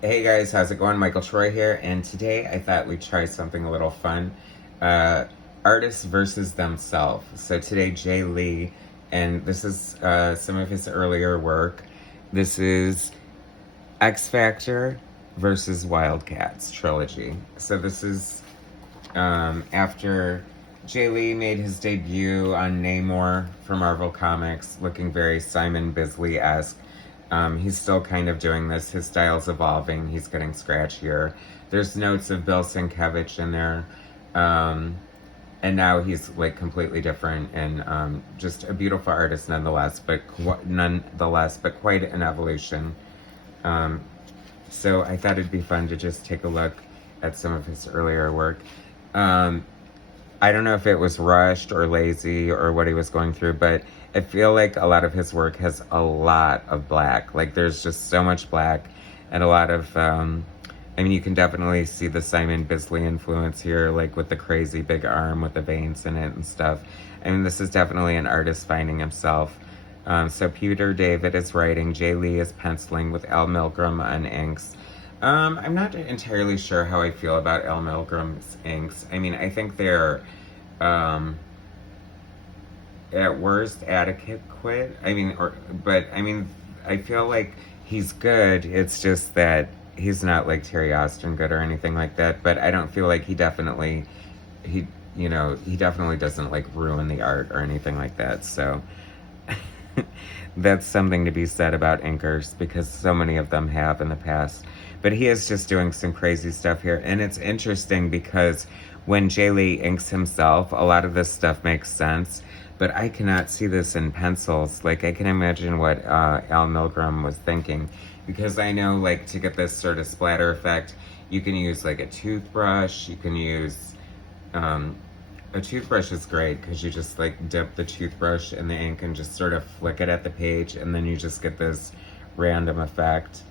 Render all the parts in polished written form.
Hey guys, how's it going? Michael Troy here, and today I thought we'd try something a little fun. Uh, Artists versus themselves. So today, Jae Lee, and this is some of his earlier work. This is X Factor versus Wildcats trilogy. So this is after Jae Lee made his debut on Namor for Marvel Comics, looking very Simon Bisley-esque. He's still kind of doing this. His style's evolving. He's getting scratchier. There's notes of Bill Sienkiewicz in there. Um, and now he's like completely different and just a beautiful artist nonetheless, but quite an evolution. Um, so I thought it'd be fun to just take a look at some of his earlier work. Um, I don't know if it was rushed or lazy or what he was going through, but I feel like a lot of his work has a lot of black. Like there's just so much black and a lot of, I mean, you can definitely see the Simon Bisley influence here, like with the crazy big arm with the veins in it and stuff. I mean, this is definitely an artist finding himself. So Peter David is writing, Jae Lee is penciling with Al Milgrom on inks. I'm not entirely sure how I feel about Al Milgrom's inks. I mean, I think they're um, at worst adequate. I feel like he's good. It's just that he's not like Terry Austin good or anything like that. But I don't feel like he he definitely doesn't like ruin the art or anything like that. So that's something to be said about inkers because so many of them have in the past. But he is just doing some crazy stuff here. And it's interesting because when Jae Lee inks himself, a lot of this stuff makes sense. But I cannot see this in pencils. Like, I can imagine what Al Milgrom was thinking. Because I know, like, to get this sort of splatter effect, you can use, like, a toothbrush. You can use... a toothbrush is great because you just, like, dip the toothbrush in the ink and just sort of flick it at the page. And then you just get this random effect.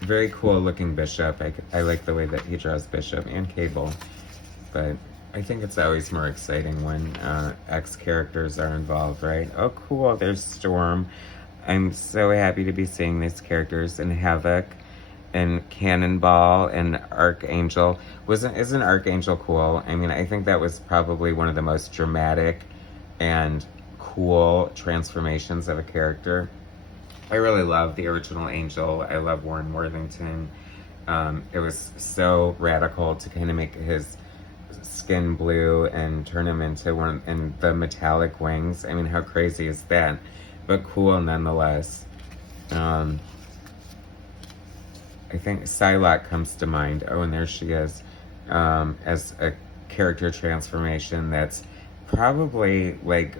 Very cool looking Bishop. I like the way that he draws Bishop and Cable. But I think it's always more exciting when X characters are involved, right? Oh, cool. There's Storm. I'm so happy to be seeing these characters in Havoc and Cannonball and Archangel. Isn't Archangel cool? I mean, I think that was probably one of the most dramatic and cool transformations of a character. I really love the original Angel. I love Warren Worthington. It was so radical to kind of make his skin blue and turn him into one, and the metallic wings. I mean, how crazy is that? But cool nonetheless. I think Psylocke comes to mind. Oh, and there she is, as a character transformation that's probably like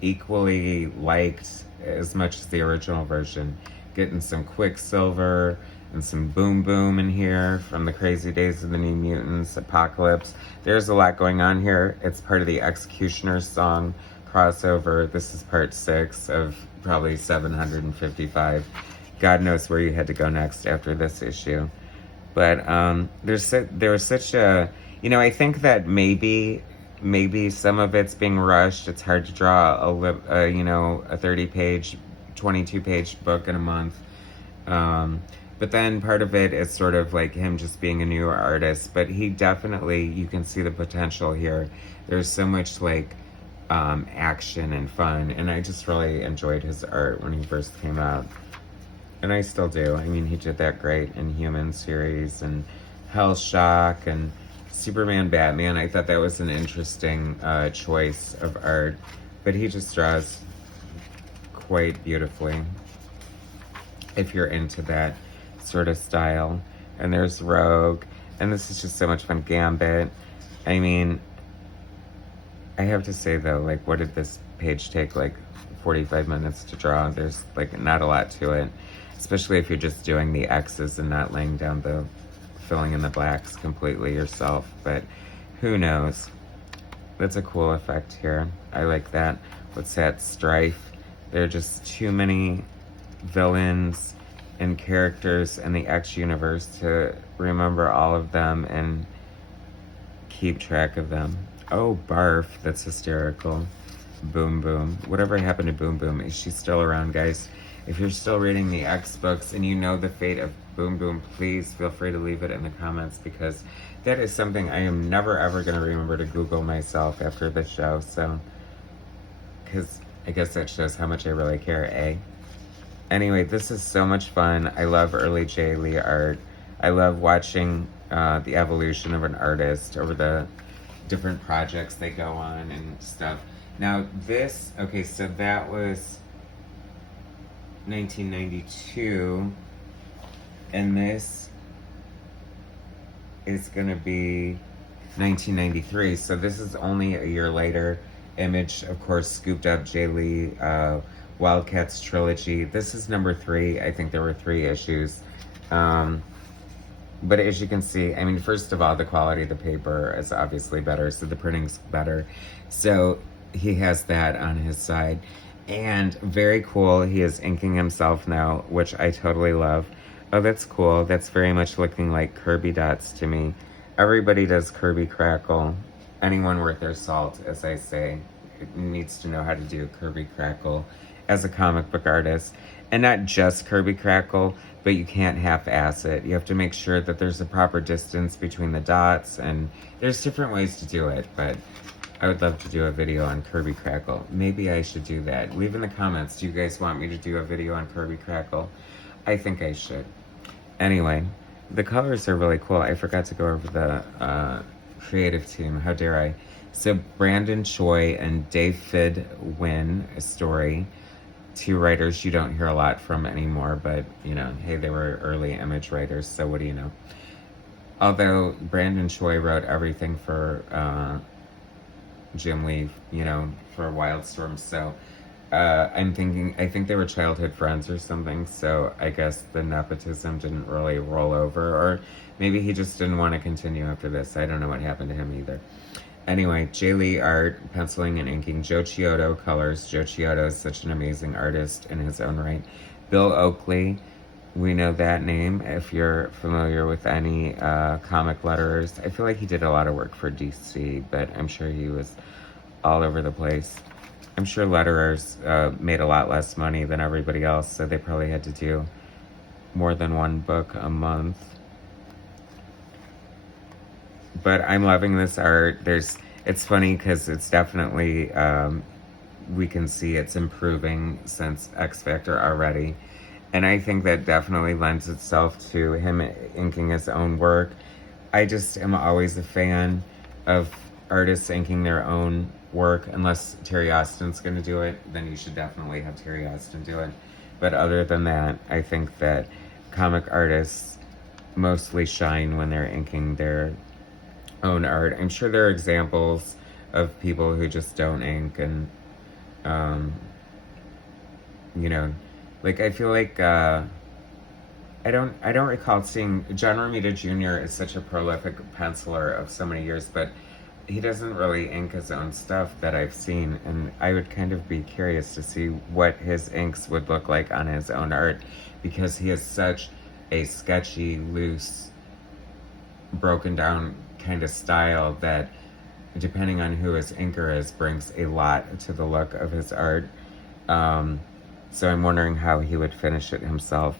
equally liked as much as the original version. Getting some Quicksilver and some Boom Boom in here from the Crazy Days of the New Mutants, Apocalypse. There's a lot going on here. It's part of the Executioner's Song crossover. This is part 6 of probably 755. God knows where you had to go next after this issue. But there was such a, I think that maybe some of it's being rushed. It's hard to draw a 30-page, 22-page book in a month. But then part of it is sort of like him just being a newer artist. But he definitely, you can see the potential here. There's so much like action and fun. And I just really enjoyed his art when he first came out. And I still do. I mean, he did that great in Human series and Hellshock and Superman Batman. I thought that was an interesting choice of art. But he just draws quite beautifully if you're into that sort of style. And there's Rogue. And this is just so much fun. Gambit. I mean, I have to say though, like, what did this page take? Like 45 minutes to draw. There's like not a lot to it. Especially if you're just doing the X's and not laying down the filling in the blacks completely yourself. But who knows? That's a cool effect here. I like that. What's that? Strife. There are just too many villains and characters in the X universe to remember all of them and keep track of them. Oh, Barf. That's hysterical. Boom Boom. Whatever happened to Boom Boom? Is she still around, guys? If you're still reading the X books and you know the fate of Boom Boom, please feel free to leave it in the comments, because that is something I am never ever going to remember to Google myself after the show. So, because I guess that shows how much I really care, eh? Anyway, this is so much fun. I love early Jae Lee art. I love watching the evolution of an artist over the different projects they go on and stuff. Now this, okay, so that was 1992, and this is gonna be 1993, so this is only a year later. Image, of course, scooped up Jae Lee, Wildcats trilogy. This is number 3. I think there were 3 issues. But as you can see, I mean, first of all, the quality of the paper is obviously better, so the printing's better. So he has that on his side. And very cool, he is inking himself now, which I totally love. Oh, that's cool. That's very much looking like Kirby dots to me. Everybody does Kirby Crackle. Anyone worth their salt, as I say, needs to know how to do Kirby Crackle as a comic book artist. And not just Kirby Crackle, but you can't half-ass it. You have to make sure that there's a proper distance between the dots, and there's different ways to do it, but I would love to do a video on Kirby Crackle. Maybe I should do that. Leave in the comments, do you guys want me to do a video on Kirby Crackle? I think I should. Anyway, the colors are really cool. I forgot to go over the creative team, how dare I. So Brandon Choi and David Wynn, a story. 2 writers you don't hear a lot from anymore, but, you know, hey, they were early Image writers, so what do you know? Although Brandon Choi wrote everything for Jim Lee, you know, for Wildstorm, so I think they were childhood friends or something, so I guess the nepotism didn't really roll over, or maybe he just didn't want to continue after this. I don't know what happened to him either. Anyway, Jae Lee art, penciling and inking. Joe Chiodo colors. Joe Chiodo is such an amazing artist in his own right. Bill Oakley, we know that name if you're familiar with any comic letterers. I feel like he did a lot of work for DC, but I'm sure he was all over the place. I'm sure letterers made a lot less money than everybody else, so they probably had to do more than 1 book a month. But I'm loving this art. It's funny because it's definitely, we can see it's improving since X Factor already. And I think that definitely lends itself to him inking his own work. I just am always a fan of artists inking their own work. Unless Terry Austin's going to do it, then you should definitely have Terry Austin do it. But other than that, I think that comic artists mostly shine when they're inking their own art. I'm sure there are examples of people who just don't ink, and you know, like I feel like I don't recall seeing John Romita Jr. is such a prolific penciler of so many years, but he doesn't really ink his own stuff that I've seen, and I would kind of be curious to see what his inks would look like on his own art, because he has such a sketchy, loose, broken down kind of style that, depending on who his inker is, brings a lot to the look of his art. So I'm wondering how he would finish it himself.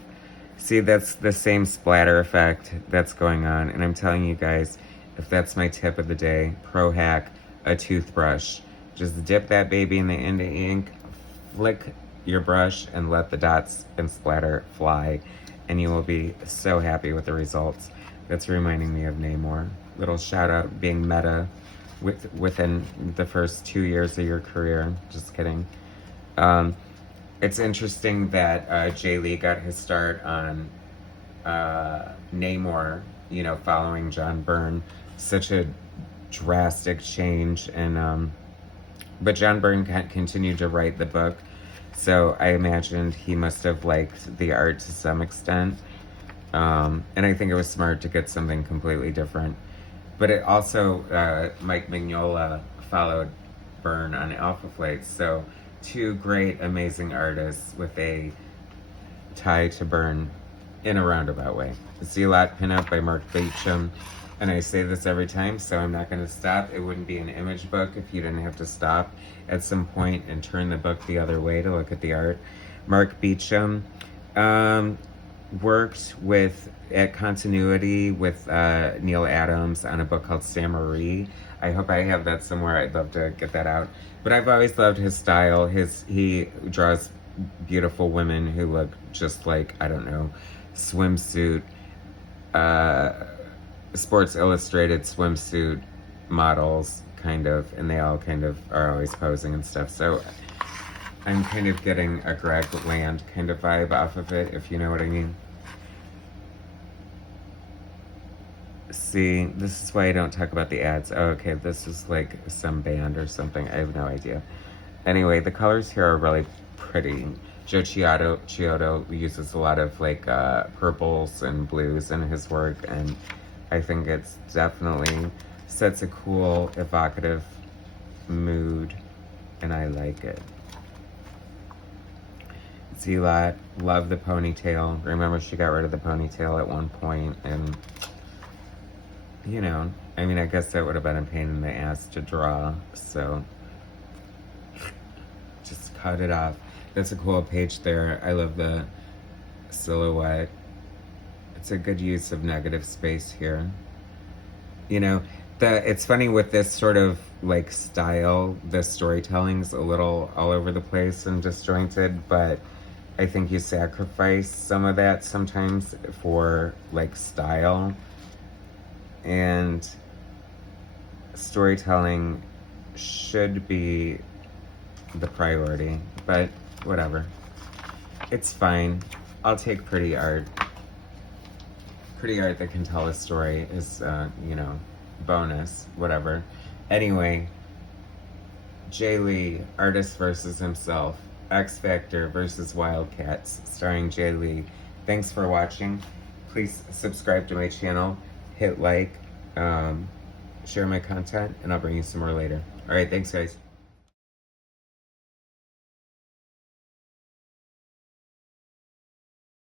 See, that's the same splatter effect that's going on, and I'm telling you guys, if that's my tip of the day, pro hack, a toothbrush. Just dip that baby in the ink, flick your brush, and let the dots and splatter fly, and you will be so happy with the results. That's reminding me of Namor. Little shout out, being meta within the first 2 years of your career. Just kidding. It's interesting that Jae Lee got his start on Namor, you know, following John Byrne. Such a drastic change, and but John Byrne continued to write the book, so I imagined he must have liked the art to some extent. And I think it was smart to get something completely different. But it also, Mike Mignola followed Byrne on Alpha Flight, so 2 great, amazing artists with a tie to Byrne in a roundabout way. See a Lot pinup by Mark Beecham, and I say this every time, so I'm not going to stop. It wouldn't be an Image book if you didn't have to stop at some point and turn the book the other way to look at the art. Mark Beecham worked at continuity with Neil Adams on a book called Saint-Marie. I hope I have that somewhere. I'd love to get that out. But I've always loved his style. He draws beautiful women who look just like, I don't know, swimsuit, Sports Illustrated swimsuit models, kind of, and they all kind of are always posing and stuff. So I'm kind of getting a Greg Land kind of vibe off of it, if you know what I mean. See, this is why I don't talk about the ads. Oh, okay, this is like some band or something. I have no idea. Anyway, the colors here are really pretty. Joe Chiodo uses a lot of like purples and blues in his work, and I think it's definitely sets a cool, evocative mood, and I like it. Z-Lot, love the ponytail. Remember, she got rid of the ponytail at one point, and you know, I mean, I guess that would have been a pain in the ass to draw, so just cut it off. That's a cool page there. I love the silhouette. It's a good use of negative space here. You know, it's funny with this sort of like style, the storytelling's a little all over the place and disjointed, but I think you sacrifice some of that sometimes for like style, and storytelling should be the priority, but whatever. It's fine. I'll take pretty art. Pretty art that can tell a story is, you know, bonus, whatever. Anyway, Jae Lee, Artist versus Himself, X Factor versus Wildcats, starring Jae Lee. Thanks for watching. Please subscribe to my channel, hit like, share my content, and I'll bring you some more later. Alright, thanks guys.